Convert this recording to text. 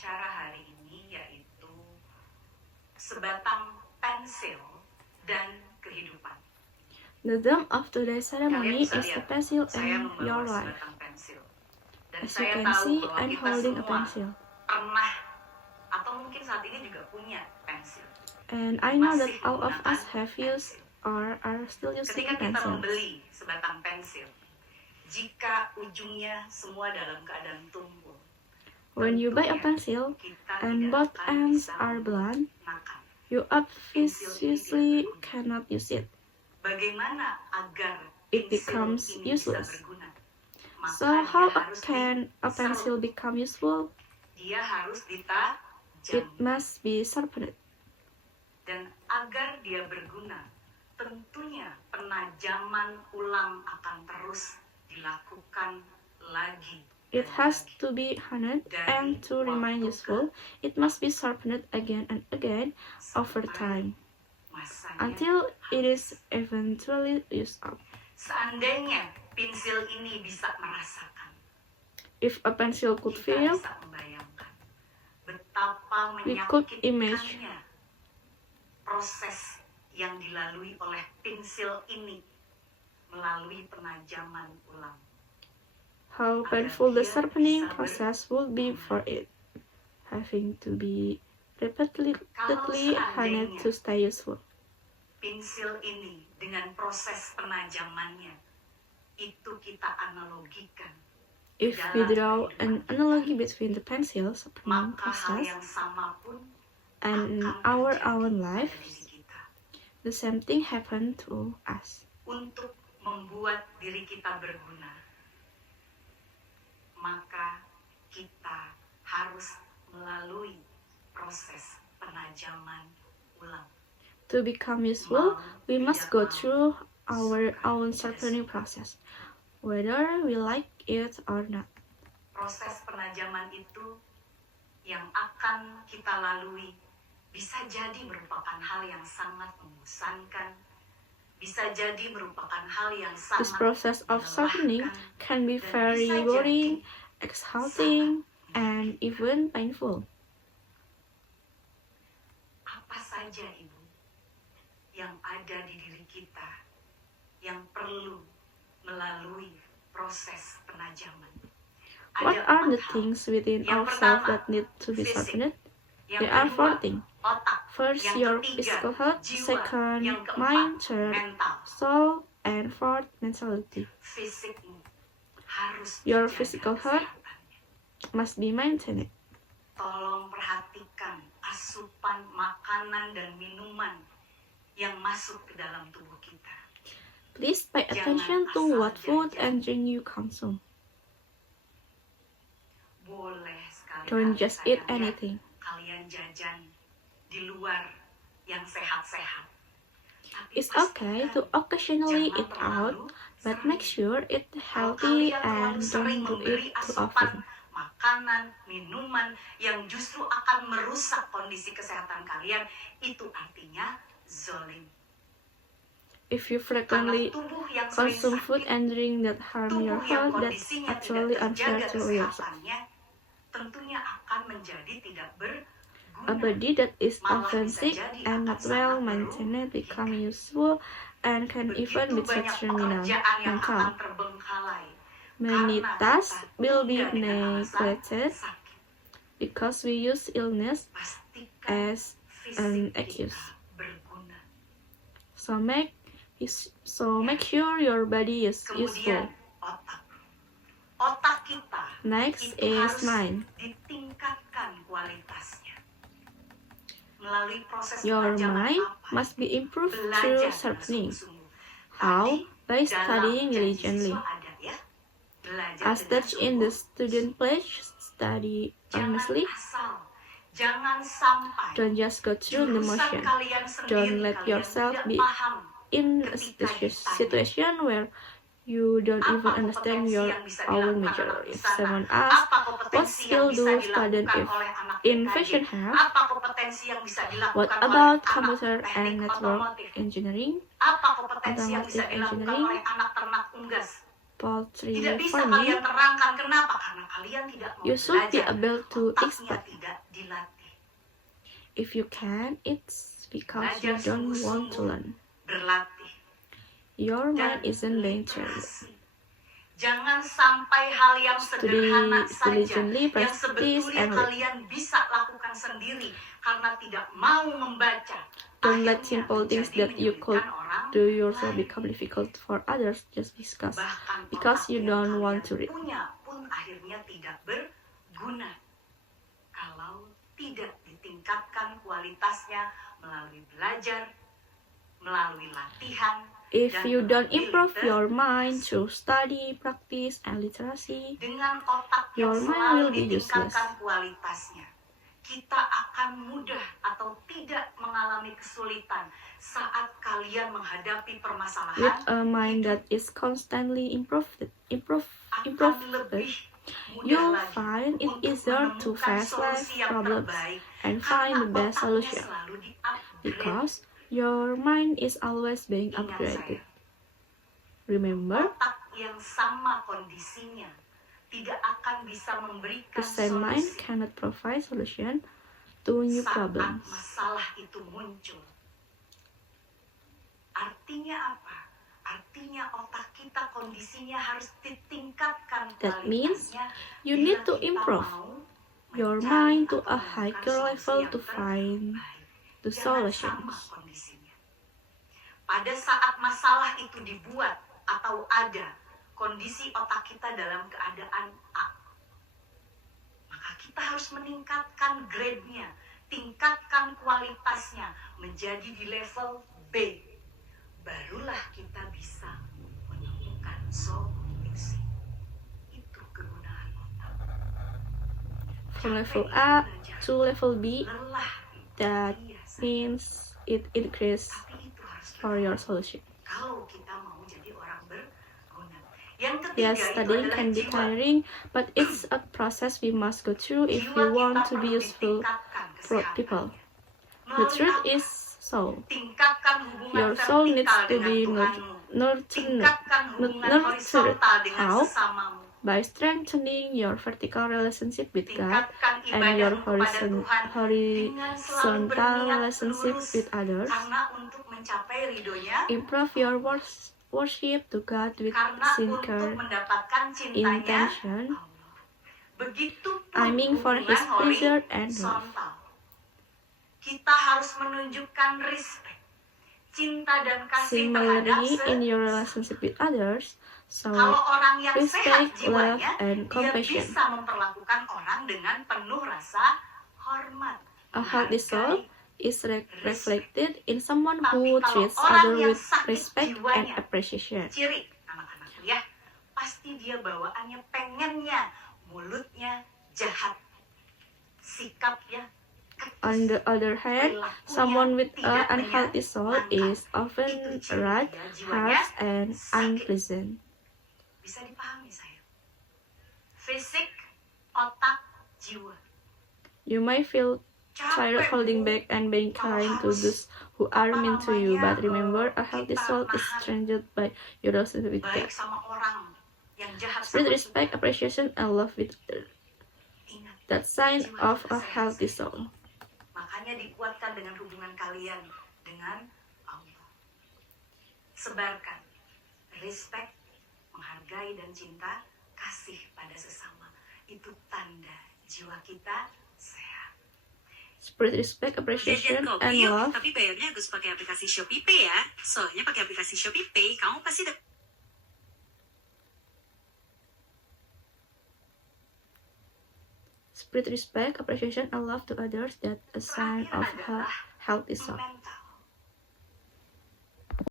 acara hari ini, yaitu sebatang pensil dan kehidupan. The theme of today's ceremony is Kalian bisa the lihat, pencil saya and your membawa life. sebatang pensil. Dan As you saya can tahu see, bahwa I'm kita holding a semua pencil. pernah atau mungkin saat ini juga punya pensil. And I know that Masih all of menggunakan us have used pensil. or are still using Ketika kita pencils. membeli sebatang pensil, jika ujungnya semua dalam keadaan tumpul, When you buy a tentunya pencil kita and tidak both akan ends bisa are blunt, menggunakan. you obviously cannot use it. Bagaimana agar It pensil becomes ini bisa useless. berguna? Maka So dia how harus can a diserut. pencil become useful? Dia harus ditajam. It must be sharpened. Dan agar dia berguna, tentunya penajaman ulang akan terus dilakukan lagi. It has to be honed, and to remain useful, it must be sharpened again and again over time, until it is eventually used up. Seandainya pensil ini bisa merasakan, If a pencil could kita feel, bisa membayangkan betapa we could imagine menyakitkannya proses yang dilalui oleh pensil ini melalui penajaman ulang. how painful the sharpening process would be for it, having to be repeatedly honed to stay useful. Pensil ini dengan proses penajamannya itu kita analogikan. If we draw an analogy between the pencil sharpening Maka hal process yang sama pun and akan our terjadi own pada life, diri kita. the same thing happened to us. Untuk membuat diri kita berguna, maka kita harus melalui proses penajaman ulang. To become useful, we must go through our own sharpening process, whether we like it or not. Proses penajaman itu yang akan kita lalui bisa jadi merupakan hal yang sangat membosankan, bisa jadi merupakan hal yang sangat This process of sharpening melelahkan, can be dan very bisa boring, jadi exhausting, sangat and even painful. apa saja Ibu yang ada di diri kita yang perlu melalui proses penajaman? What Ada are the 4 hal. things within Yang ourselves pertama, that need to be fisik. sharpened? Yang There are kedua, 4 things. otak. First, Yang your ketiga, physical health. jiwa. Second, Yang keempat, mind. Third, mental. soul. And fourth, mentality. Fisikmu harus Your dijaga physical health kesehatannya. must be maintained. Tolong perhatikan asupan makanan dan minuman yang masuk ke dalam tubuh kita. Please pay attention to what food and drink you consume. Boleh sekali Don't just eat anything. kalian jajan di luar yang sehat-sehat. Tapi It's okay pastikan to occasionally jangan eat out, terlalu but sering. make sure it's Kalau healthy kalian and terlalu sering don't do memberi it too asupan often. makanan, minuman yang justru akan merusak kondisi kesehatan kalian, itu artinya zolim. If you Karena frequently tubuh yang sering consume food sakit, and drink that harm your tubuh yang health, that's kondisinya actually tidak unfair terjaga to yourself. kesehatannya, tentunya akan menjadi tidak berguna. A body that is Malah often bisa sick jadi and akan not sangat well maintained become useful and can even Begitu be banyak terminal. pekerjaan yang akan Mental. terbengkalai Many karena tasks kita will be tunda dengan alasan neglected sakit. because we use illness Pastikan as an fisik excuse. kita berguna. So make sure your body is useful. Kemudian otak. Otak kita Next itu is harus mind. ditingkatkan kualitasnya. Melalui proses Your penajaman mind apa? must be improved Belajar through dengan sharpening. sungguh-sungguh. How? Tadi By dalam studying janji diligently. siswa ada ya. Belajar As dengan touched in the sungguh. student pledge, study earnestly. Jangan sampai Don't just go through the jurusan motion. kalian sendiri Don't let kalian yourself tidak be paham in a ketika ditanya. situation where you don't Apa even understand kompetensi your yang bisa own dilakukan major. anak di If sana? someone asks, Apa what kompetensi skill yang do bisa student dilakukan if oleh anak in PKJ? fashion have? Apa kompetensi yang bisa dilakukan What oleh about anak computer and teknik network otomotif? engineering? Apa kompetensi yang bisa Automotive dilakukan engineering? oleh anak ternak unggas? poultry Tidak bisa farming, kalian terangkan kenapa, karena kalian tidak mau you should be belajar. able to Otaknya expect. tidak dilatih. If you can, it's because you Belajar don't want to sungguh-sungguh, learn. berlatih, Your dan mind isn't being trained. literasi. Jangan sampai hal yang sederhana saja, diligently yang practice sebetulnya and read. kalian bisa lakukan sendiri karena tidak mau membaca, Don't let akhirnya simple things menjadi that you could menyulitkan orang do yourself lain. become difficult for others just Bahkan because otak you yang don't want kalian to read. punya pun akhirnya tidak berguna kalau tidak ditingkatkan kualitasnya melalui belajar, melalui latihan. If dan you don't melalui improve literasi. your mind through study, practice, and literacy, Dengan otak yang your mind selalu will be ditingkatkan useless. kualitasnya, kita akan mudah atau tidak mengalami kesulitan saat kalian menghadapi permasalahan. With a mind that is constantly improved, Akan lebih mudah you'll lagi find it untuk easier to menemukan face life solusi yang problems terbaik and karena find the best otaknya solution selalu di-upgrade. because your mind is always being Ingat upgraded. saya, Remember, otak yang sama kondisinya tidak akan bisa memberikan the same mind solusi cannot provide solution to new saat problems. masalah itu muncul. Artinya apa? Artinya otak kita kondisinya harus ditingkatkan That means kualitasnya you bila need to kita improve mau your mencari mind to atau a menemukan higher solusi level yang to find terbaik. the Jangan sama solutions. kondisinya. Pada saat masalah itu dibuat atau ada, kondisi otak kita dalam keadaan A, maka kita harus meningkatkan grade-nya, tingkatkan kualitasnya menjadi di level B. Barulah kita bisa menemukan solusi. Itu kegunaan otak. From level Capek A itu belajar. to level B, Lelah that iya, sayang. means it increases Tapi itu harus for your solution. kalau kita mau jadi orang berguna. Yang ketiga Yes, itu studying adalah can be jiwa. tiring, but it's a process we must go through if Jiwa we kita want to be perlu useful ditingkatkan for kesehatannya. people. The Melalui truth apa? is soul. Tingkatkan hubungan Your soul needs vertikal to dengan be Tuhanmu. nurtured Tingkatkan hubungan nurtured. horizontal dengan How? sesamamu. By strengthening your vertical relationship with God Tingkatkan and your ibadahmu kepada Tuhan dengan selalu horizontal berniat relationship lurus with others. karena untuk mencapai ridhonya, Improve your worship to God with karena untuk sincere mendapatkan cintanya intention, Allah. Begitu aiming for His pleasure and love. horizontal. Kita harus menunjukkan respect, cinta dan kasih terhadap Similarly, in your relationship with others, so Kalau orang yang sehat respect, love, jiwanya, and dia compassion. bisa memperlakukan orang dengan penuh rasa hormat. A healthy soul is reflected in someone Tapi who kalau treats orang others yang with sakit respect and jiwanya, appreciation. Ciri anak-anakku ya, pasti dia bawaannya pengennya, mulutnya jahat, sikapnya On the other hand, someone with an unhealthy soul is often rude, harsh, and unpleasant. Bisa dipahami saya? Fisik, otak, jiwa. You may feel tired holding back and being kind to those who are mean to you, but remember, a healthy soul is strengthened by your relationship with God. Baik sama orang yang jahat Spread sama respect, appreciation, and love with others. Ingat, That sign of a healthy soul. makanya dikuatkan dengan hubungan kalian dengan Allah. Sebarkan respect, menghargai dan cinta, kasih pada sesama. Itu tanda jiwa kita sehat. Spread respect, appreciation, and love. Tapi bayarnya harus pakai aplikasi Shopee Pay ya. Soalnya pakai aplikasi Shopee Pay, kamu pasti Spread respect, appreciation, and love to others. That a sign of a healthy soul. mental.